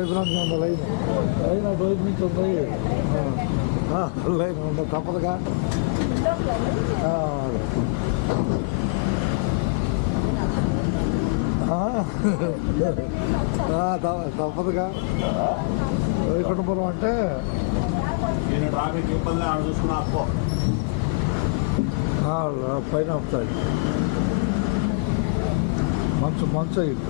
అటువైపు నుంచి ఉంది లైన్ అటువైపు నుంచి ఉంది లైన్ ఉంది తప్పదుగా తప్పదుగా వైకుంఠపురం అంటే పైన వస్తాయి మంచు అయ్యింది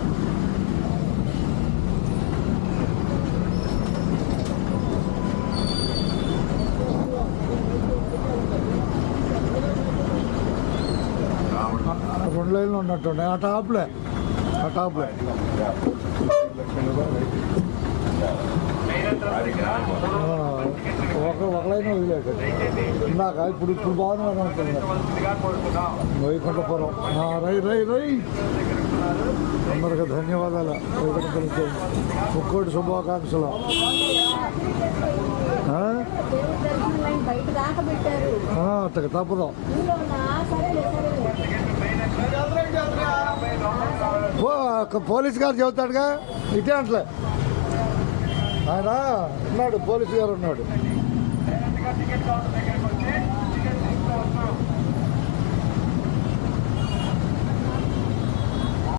రెండు లైన్లు ఉన్నట్టుండే ఆ టాప్లే ఒక లైన్ వదిలేదు ఇందాక ఇప్పుడు బాగుంది అనుకుంటుంది వైకుంఠపురం రై అందరికీ ధన్యవాదాలు వైకుంఠపురం ముక్కోటి శుభాకాంక్షలు తప్పదు పోలీస్ గారు చెబుతాడుగా ఇటే అంటలే ఆయన ఉన్నాడు పోలీసు గారు ఉన్నాడు